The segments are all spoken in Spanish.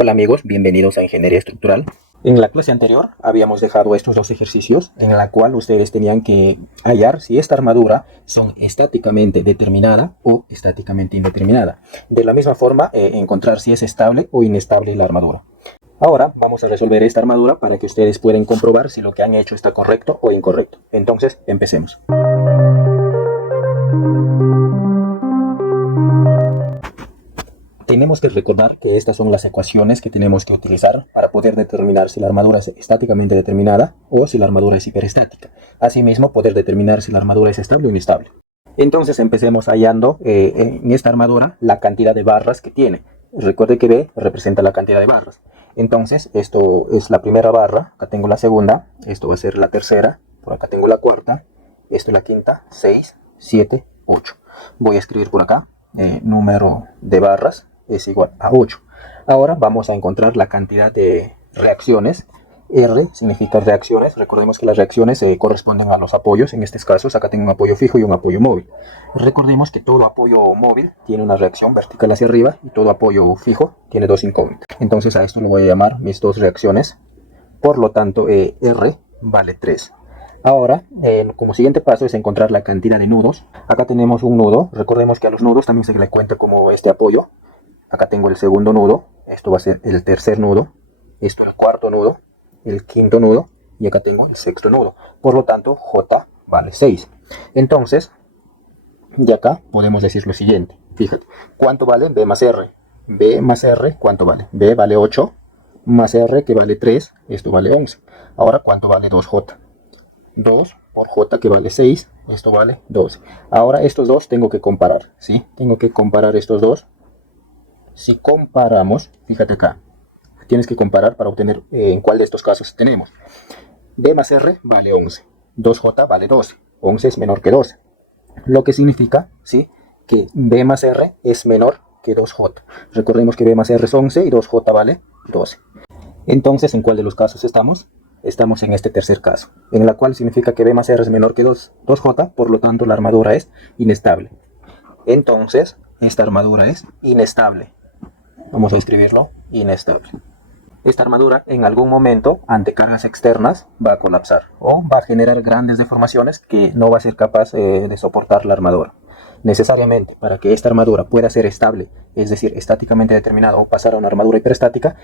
Hola amigos, bienvenidos a Ingeniería Estructural. En la clase anterior habíamos dejado estos dos ejercicios en la cual ustedes tenían que hallar si esta armadura son estáticamente determinada o estáticamente indeterminada. De la misma forma, encontrar si es estable o inestable la armadura. Ahora vamos a resolver esta armadura para que ustedes puedan comprobar si lo que han hecho está correcto o incorrecto. Entonces, empecemos. Tenemos que recordar que estas son las ecuaciones que tenemos que utilizar para poder determinar si la armadura es estáticamente determinada o si la armadura es hiperestática. Asimismo, poder determinar si la armadura es estable o inestable. Entonces empecemos hallando en esta armadura la cantidad de barras que tiene. Recuerde que B representa la cantidad de barras. Entonces esto es la primera barra, acá tengo la segunda, esto va a ser la tercera, por acá tengo la cuarta, esto es la quinta, 6, 7, 8. Voy a escribir por acá, número de barras es igual a 8. Ahora vamos a encontrar la cantidad de reacciones. R significa reacciones. Recordemos que las reacciones corresponden a los apoyos. En estos casos acá tengo un apoyo fijo y un apoyo móvil. Recordemos que todo apoyo móvil tiene una reacción vertical hacia arriba y todo apoyo fijo tiene dos incógnitas. Entonces a esto lo voy a llamar mis dos reacciones. Por lo tanto, R vale 3. Ahora, como siguiente paso es encontrar la cantidad de nudos. Acá tenemos un nudo. Recordemos que a los nudos también se le cuenta como este apoyo. Acá tengo el segundo nudo. Esto va a ser el tercer nudo. Esto el cuarto nudo. El quinto nudo. Y acá tengo el sexto nudo. Por lo tanto, J vale 6. Entonces, de acá podemos decir lo siguiente. Fíjate, ¿cuánto vale B más R? B más R, ¿cuánto vale? B vale 8. Más R, que vale 3. Esto vale 11. Ahora, ¿cuánto vale 2J? 2 por J, que vale 6, esto vale 12. Ahora estos dos tengo que comparar, ¿sí? Tengo que comparar estos dos. Si comparamos, fíjate acá, tienes que comparar para obtener en cuál de estos casos tenemos. B más R vale 11, 2J vale 12, 11 es menor que 12. Lo que significa, ¿sí?, que B más R es menor que 2J. Recordemos que B más R es 11 y 2J vale 12. Entonces, ¿en cuál de los casos estamos? Estamos en este tercer caso, en la cual significa que B más R es menor que 2J, por lo tanto la armadura es inestable. Entonces, esta armadura es inestable. Vamos a escribirlo, inestable. Esta armadura en algún momento, ante cargas externas, va a colapsar o va a generar grandes deformaciones que no va a ser capaz de soportar la armadura. Necesariamente, para que esta armadura pueda ser estable, es decir, estáticamente determinada o pasar a una armadura hiperestática,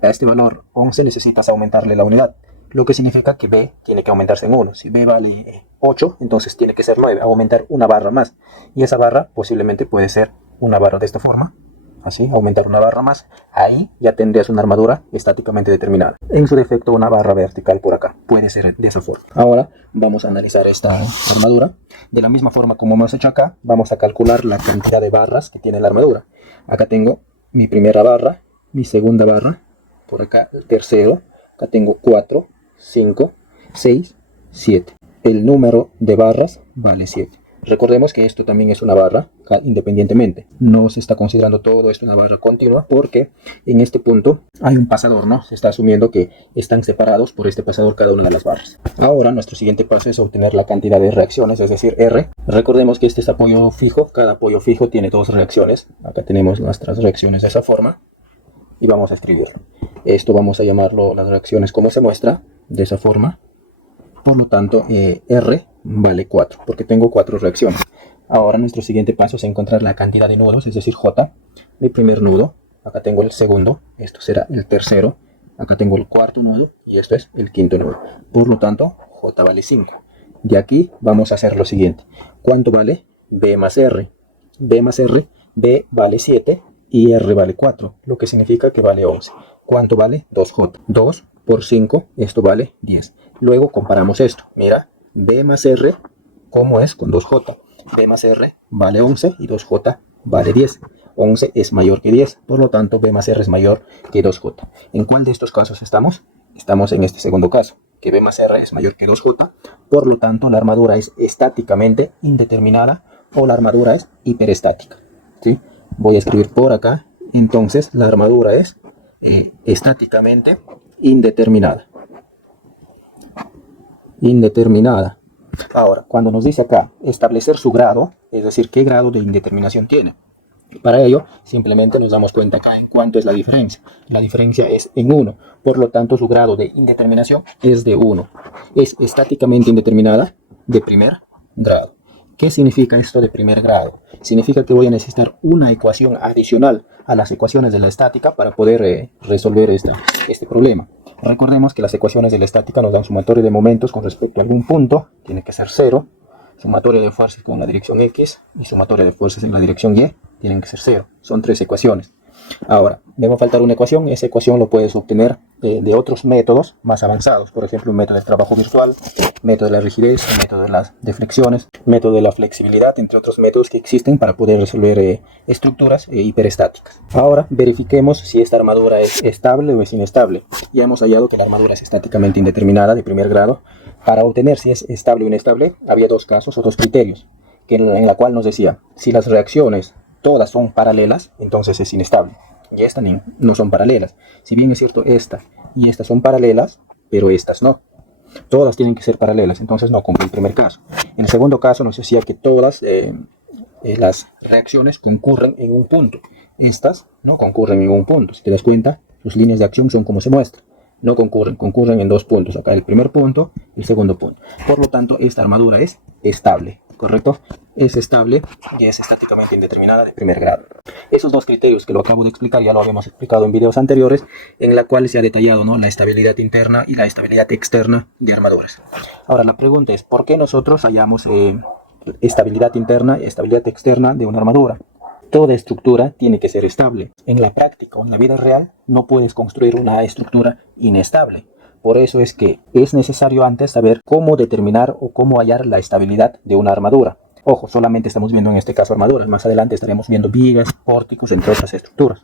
a este valor 11 necesitas aumentarle la unidad, lo que significa que B tiene que aumentarse en 1. Si B vale 8, entonces tiene que ser 9, aumentar una barra más. Y esa barra posiblemente puede ser una barra de esta forma, así, aumentar una barra más. Ahí ya tendrías una armadura estáticamente determinada. En su defecto, una barra vertical por acá. Puede ser de esa forma. Ahora vamos a analizar esta armadura. De la misma forma como hemos hecho acá, vamos a calcular la cantidad de barras que tiene la armadura. Acá tengo mi primera barra, mi segunda barra, por acá el tercero. Acá tengo 4, 5, 6, 7. El número de barras vale 7. Recordemos que esto también es una barra independientemente. No se está considerando todo esto una barra continua porque en este punto hay un pasador, ¿no? Se está asumiendo que están separados por este pasador cada una de las barras. Ahora nuestro siguiente paso es obtener la cantidad de reacciones, es decir, R. Recordemos que este es apoyo fijo. Cada apoyo fijo tiene dos reacciones. Acá tenemos nuestras reacciones de esa forma y vamos a escribirlo. Esto vamos a llamarlo las reacciones como se muestra, de esa forma. Por lo tanto, R vale 4, porque tengo 4 reacciones. Ahora nuestro siguiente paso es encontrar la cantidad de nudos, es decir, J. Mi primer nudo, acá tengo el segundo, esto será el tercero, acá tengo el cuarto nudo y esto es el quinto nudo. Por lo tanto, J vale 5. De aquí vamos a hacer lo siguiente. ¿Cuánto vale B más R? B más R, B vale 7 y R vale 4, lo que significa que vale 11. ¿Cuánto vale 2J? 2 por 5, esto vale 10. Luego comparamos esto. Mira, B más R, ¿cómo es con 2J? B más R vale 11 y 2J vale 10. 11 es mayor que 10, por lo tanto B más R es mayor que 2J. ¿En cuál de estos casos estamos? Estamos en este segundo caso, que B más R es mayor que 2J, por lo tanto la armadura es estáticamente indeterminada o la armadura es hiperestática, ¿sí? Voy a escribir por acá, entonces la armadura es estáticamente indeterminada. Indeterminada. Ahora, cuando nos dice acá establecer su grado, es decir, qué grado de indeterminación tiene. Para ello, simplemente nos damos cuenta acá en cuánto es la diferencia. La diferencia es en 1, por lo tanto su grado de indeterminación es de 1. Es estáticamente indeterminada de primer grado. ¿Qué significa esto de primer grado? Significa que voy a necesitar una ecuación adicional a las ecuaciones de la estática para poder resolver este problema. Recordemos que las ecuaciones de la estática nos dan sumatoria de momentos con respecto a algún punto, tiene que ser 0, sumatoria de fuerzas con la dirección X y sumatoria de fuerzas en la dirección Y, tienen que ser 0. Son 3 ecuaciones. Ahora, me va a faltar una ecuación. Esa ecuación lo puedes obtener de otros métodos más avanzados. Por ejemplo, un método del trabajo virtual, método de la rigidez, método de las deflexiones, método de la flexibilidad, entre otros métodos que existen para poder resolver estructuras hiperestáticas. Ahora, verifiquemos si esta armadura es estable o es inestable. Ya hemos hallado que la armadura es estáticamente indeterminada de primer grado. Para obtener si es estable o inestable, había dos casos o dos criterios, en la cual nos decía, si las reacciones todas son paralelas, entonces es inestable. Y estas no son paralelas. Si bien es cierto, esta y estas son paralelas, pero estas no. Todas tienen que ser paralelas, entonces no cumple el primer caso. En el segundo caso nos decía que todas las reacciones concurren en un punto. Estas no concurren en un punto. Si te das cuenta, sus líneas de acción son como se muestra. No concurren en dos puntos. Acá el primer punto y el segundo punto. Por lo tanto, esta armadura es estable. ¿Correcto? Es estable y es estáticamente indeterminada de primer grado. Esos dos criterios que lo acabo de explicar ya lo habíamos explicado en videos anteriores, en la cual se ha detallado, ¿no?, la estabilidad interna y la estabilidad externa de armaduras. Ahora la pregunta es, ¿por qué nosotros hallamos estabilidad interna y estabilidad externa de una armadura? Toda estructura tiene que ser estable. En la práctica o en la vida real no puedes construir una estructura inestable. Por eso es que es necesario antes saber cómo determinar o cómo hallar la estabilidad de una armadura. Ojo, solamente estamos viendo en este caso armaduras. Más adelante estaremos viendo vigas, pórticos, entre otras estructuras.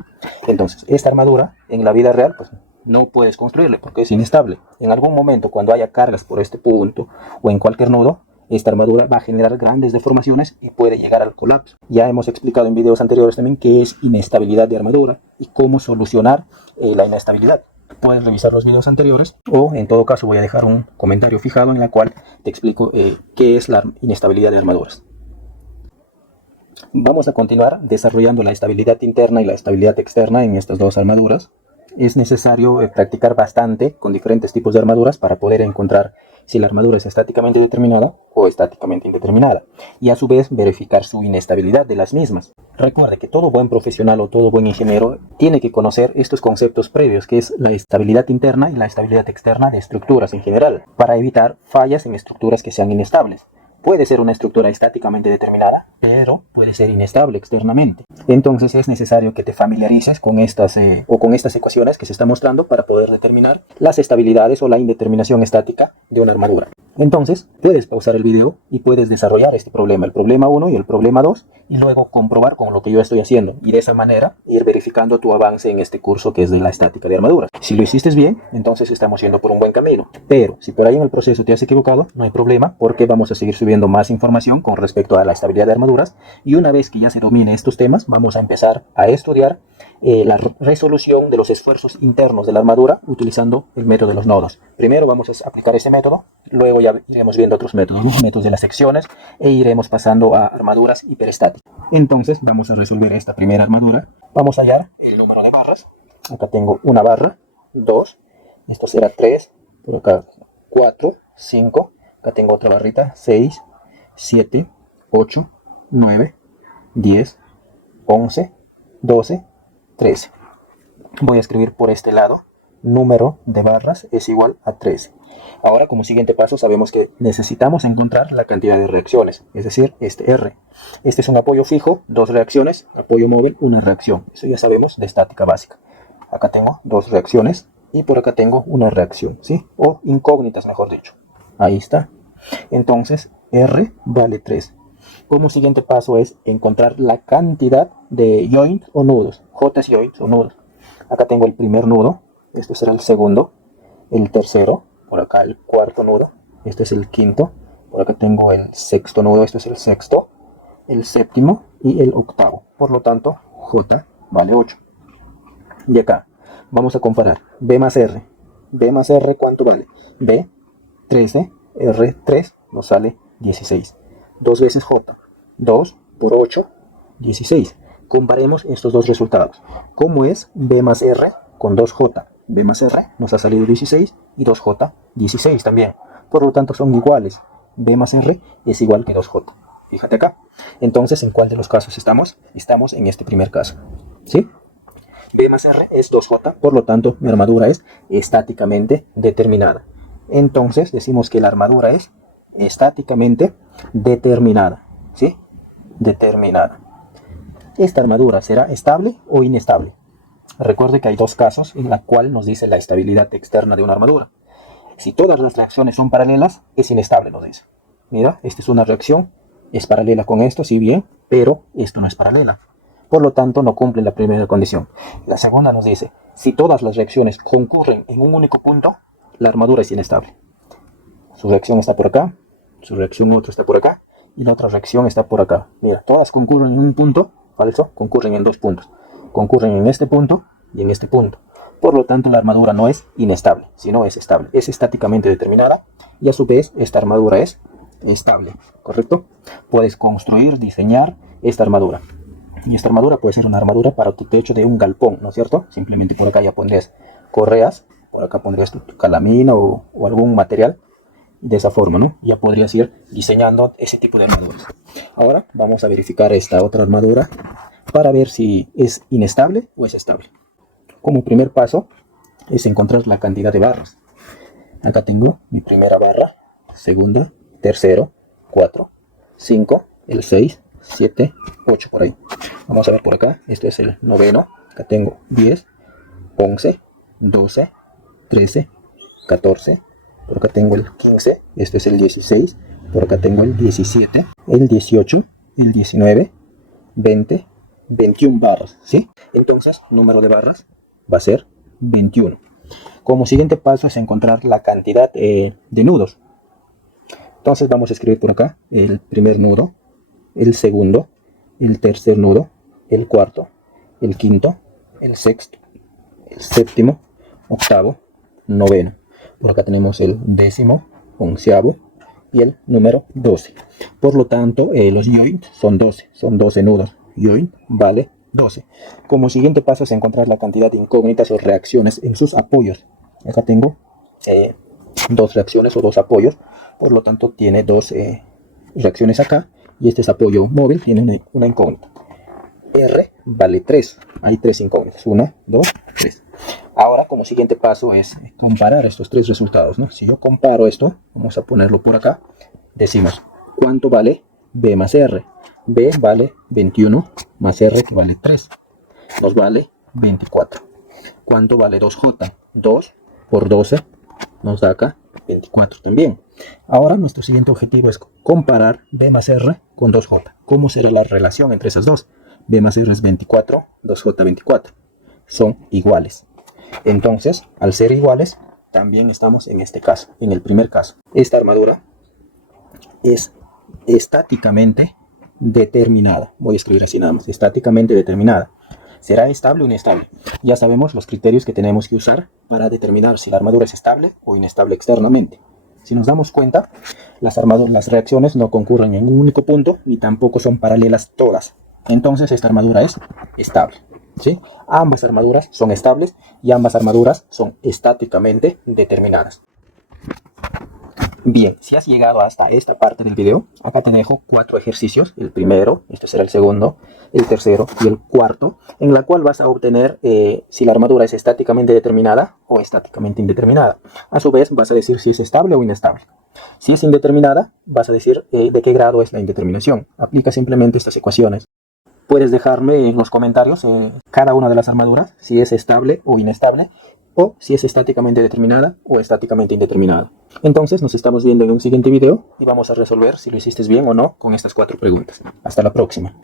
Entonces, esta armadura en la vida real pues no puedes construirla porque es inestable. En algún momento, cuando haya cargas por este punto o en cualquier nudo, esta armadura va a generar grandes deformaciones y puede llegar al colapso. Ya hemos explicado en videos anteriores también qué es inestabilidad de armadura y cómo solucionar la inestabilidad. Puedes revisar los videos anteriores o en todo caso voy a dejar un comentario fijado en el cual te explico qué es la inestabilidad de armaduras. Vamos a continuar desarrollando la estabilidad interna y la estabilidad externa en estas dos armaduras. Es necesario practicar bastante con diferentes tipos de armaduras para poder encontrar si la armadura es estáticamente determinada o estáticamente indeterminada, y a su vez verificar su inestabilidad de las mismas. Recuerde que todo buen profesional o todo buen ingeniero tiene que conocer estos conceptos previos, que es la estabilidad interna y la estabilidad externa de estructuras en general, para evitar fallas en estructuras que sean inestables. Puede ser una estructura estáticamente determinada, pero puede ser inestable externamente. Entonces es necesario que te familiarices con estas ecuaciones que se están mostrando para poder determinar las estabilidades o la indeterminación estática de una armadura. Entonces puedes pausar el video y puedes desarrollar este problema, el problema 1 y el problema 2, y luego comprobar con lo que yo estoy haciendo, y de esa manera ir verificando tu avance en este curso que es de la estática de armaduras. Si lo hiciste bien, entonces estamos yendo por un buen camino, pero si por ahí en el proceso te has equivocado, no hay problema, porque vamos a seguir subiendo más información con respecto a la estabilidad de armaduras, y una vez que ya se domine estos temas, vamos a empezar a estudiar la resolución de los esfuerzos internos de la armadura utilizando el método de los nodos. Primero vamos a aplicar ese método, luego ya iremos viendo otros métodos, los métodos de las secciones, e iremos pasando a armaduras hiperestáticas. Entonces vamos a resolver esta primera armadura. Vamos a hallar el número de barras. Acá tengo una barra, 2, esto será 3, por acá 4, 5, acá tengo otra barrita, 6, 7, 8, 9, 10, 11, 12, 13. Voy a escribir por este lado, número de barras es igual a 13. Ahora, como siguiente paso, sabemos que necesitamos encontrar la cantidad de reacciones, es decir, este R. Este es un apoyo fijo, 2 reacciones, apoyo móvil, 1 reacción. Eso ya sabemos de estática básica. Acá tengo 2 reacciones y por acá tengo una reacción, ¿sí? O incógnitas, mejor dicho. Ahí está. Entonces, R vale 3. Como siguiente paso es encontrar la cantidad de joint o nudos, J joints o nudos. Acá tengo el primer nudo, este será el segundo, el tercero, por acá el cuarto nudo, este es el quinto, por acá tengo el sexto nudo, este es el sexto, el séptimo y el octavo. Por lo tanto, J vale 8. Y acá vamos a comparar B más R. B más R, ¿cuánto vale? B, 13, R, 3, nos sale 16. 2 veces J, 2 por 8, 16. Comparemos estos dos resultados. ¿Cómo es B más R con 2J? B más R nos ha salido 16 y 2J 16 también. Por lo tanto son iguales. B más R es igual que 2J. Fíjate acá. Entonces, ¿en cuál de los casos estamos? Estamos en este primer caso. ¿Sí? B más R es 2J, por lo tanto mi armadura es estáticamente determinada. Entonces decimos que la armadura es estáticamente determinada. ¿Sí? Determinada. ¿Esta armadura será estable o inestable? Recuerde que hay dos casos en los cuales nos dice la estabilidad externa de una armadura. Si todas las reacciones son paralelas, es inestable, nos dice. Mira, esta es una reacción, es paralela con esto, sí bien, pero esto no es paralela. Por lo tanto, no cumple la primera condición. La segunda nos dice, si todas las reacciones concurren en un único punto, la armadura es inestable. Su reacción está por acá, su reacción otra está por acá, y la otra reacción está por acá. Mira, todas concurren en un punto, falso, concurren en dos puntos. Concurren en este punto y en este punto. Por lo tanto, la armadura no es inestable, sino es estable. Es estáticamente determinada y a su vez esta armadura es estable, ¿correcto? Puedes construir, diseñar esta armadura. Y esta armadura puede ser una armadura para tu techo de un galpón, ¿no es cierto? Simplemente por acá ya pondrías correas, por acá pondrías tu calamina o algún material. De esa forma, ¿no? Ya podrías ir diseñando ese tipo de armaduras. Ahora vamos a verificar esta otra armadura para ver si es inestable o es estable. Como primer paso es encontrar la cantidad de barras. Acá tengo mi primera barra, segunda, tercero, 4, 5, el 6, 7, 8 por ahí. Vamos a ver por acá, este es el noveno. Acá tengo 10, 11, 12, 13, 14. Por acá tengo el 15, este es el 16, por acá tengo el 17, el 18, el 19, 20, 21 barras, ¿sí? Entonces, número de barras va a ser 21. Como siguiente paso es encontrar la cantidad de nudos. Entonces vamos a escribir por acá el primer nudo, el segundo, el tercer nudo, el cuarto, el quinto, el sexto, el séptimo, octavo, noveno. Por acá tenemos el décimo, onceavo y el número 12. Por lo tanto, los joint son 12 nudos. Joint vale 12. Como siguiente paso es encontrar la cantidad de incógnitas o reacciones en sus apoyos. Acá tengo dos reacciones o dos apoyos. Por lo tanto, tiene dos reacciones acá. Y este es apoyo móvil, tiene una incógnita. R vale 3. Hay 3 incógnitas. 1, 2, 3. Ahora, como siguiente paso es comparar estos tres resultados, ¿no? Si yo comparo esto, vamos a ponerlo por acá, decimos, ¿cuánto vale B más R? B vale 21 más R que vale 3. Nos vale 24. ¿Cuánto vale 2J? 2 por 12 nos da acá 24 también. Ahora, nuestro siguiente objetivo es comparar B más R con 2J. ¿Cómo será la relación entre esas dos? B más R es 24, 2J 24. Son iguales. Entonces, al ser iguales, también estamos en este caso, en el primer caso. Esta armadura es estáticamente determinada. Voy a escribir así nada más, estáticamente determinada. ¿Será estable o inestable? Ya sabemos los criterios que tenemos que usar para determinar si la armadura es estable o inestable externamente. Si nos damos cuenta, las reacciones no concurren en un único punto, ni tampoco son paralelas todas. Entonces, esta armadura es estable. ¿Sí? Ambas armaduras son estables y ambas armaduras son estáticamente determinadas. Bien, si has llegado hasta esta parte del video, acá te dejo 4 ejercicios. El primero, este será el segundo, el tercero y el cuarto, en la cual vas a obtener si la armadura es estáticamente determinada o estáticamente indeterminada. A su vez, vas a decir si es estable o inestable. Si es indeterminada, vas a decir de qué grado es la indeterminación. Aplica simplemente estas ecuaciones. Puedes dejarme en los comentarios cada una de las armaduras, si es estable o inestable, o si es estáticamente determinada o estáticamente indeterminada. Entonces nos estamos viendo en un siguiente video y vamos a resolver si lo hiciste bien o no con estas 4 preguntas. Hasta la próxima.